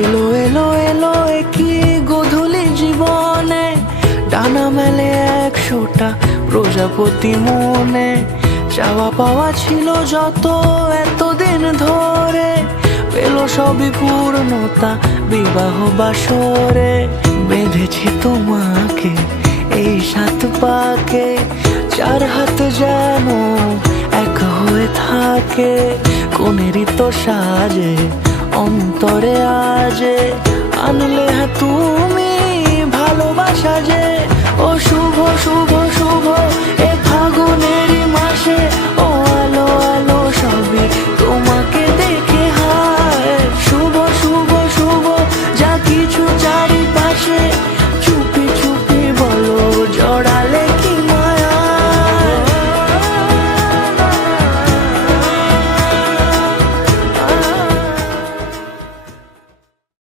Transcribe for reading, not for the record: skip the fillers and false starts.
এলো এলো এলো কি গোধূলি জীবনে, ডানা মেলে 100টা প্রজাপতি মনে। চাওয়া পাওয়া ছিল যত এতদিন ধরে, পেল সবই পূর্ণতা বিবাহ বাসরে। বেঁধেছি তোমাকে এই 7 পাকে, 4 হাত যেন এক হয়ে থাকে। কোনেরই তো সাজে অন্তরে আজে, আনলে তুমি ভালোবাসা যে। ও শুভ শুভ